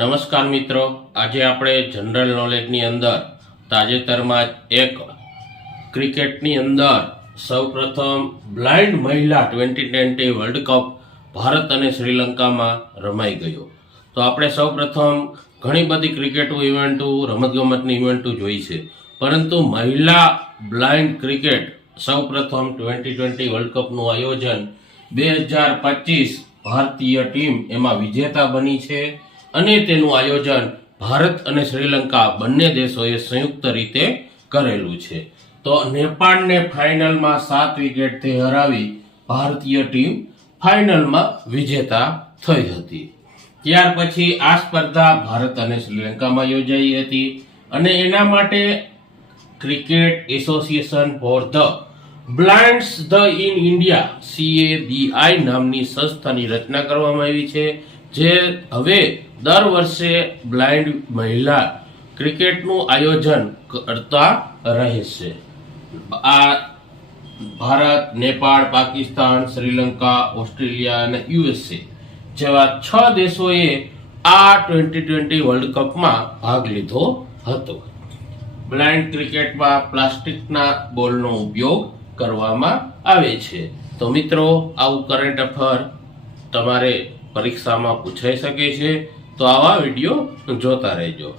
નમસ્કાર મિત્રો, આજે આપણે જનરલ નોલેજની અંદર તાજેતરમાં એક ક્રિકેટની અંદર સૌપ્રથમ બ્લાઇન્ડ મહિલા T20 વર્લ્ડ કપ ભારત અને શ્રીલંકામાં રમાઈ ગયો. તો આપણે સૌપ્રથમ ઘણી બધી ક્રિકેટ ઇવેન્ટો, રમતગમતની ઇવેન્ટો જોઈ છે, પરંતુ મહિલા બ્લાઇન્ડ ક્રિકેટ સૌપ્રથમ T20 વર્લ્ડ કપનું આયોજન 2025 ભારતીય ટીમ એમાં વિજેતા બની છે અને તેનું આયોજન ભારત અને શ્રીલંકા બંને દેશોએ સંયુક્ત રીતે કરેલું છે. તો નેપાળને ફાઇનલમાં 7 વિકેટથી હરાવી ભારતીય ટીમ ફાઇનલમાં વિજેતા થઈ હતી. ત્યાર પછી આ સ્પર્ધા ભારત અને શ્રીલંકામાં યોજાઈ હતી અને એના માટે cricket association for the blinds in India CABI નામની સંસ્થાની રચના કરવામાં આવી છે, જે હવે દર વર્ષે બ્લાઇન્ડ મહિલા ક્રિકેટનું આયોજન કરતા રહેશે. આ ભારત, નેપાળ, પાકિસ્તાન, શ્રીલંકા, ઓસ્ટ્રેલિયા અને USA જેવા 6 દેશોએ આ T20 વર્લ્ડ કપમાં ભાગ લીધો હતો. બ્લાઇન્ડ ક્રિકેટમાં પ્લાસ્ટિકના બોલનો ઉપયોગ કરવામાં આવે છે. તો મિત્રો, આવું કરંટ અફેર તમારે પરીક્ષામાં પૂછાઈ શકે છે, તો આવા વિડીયો જોતા રહેજો.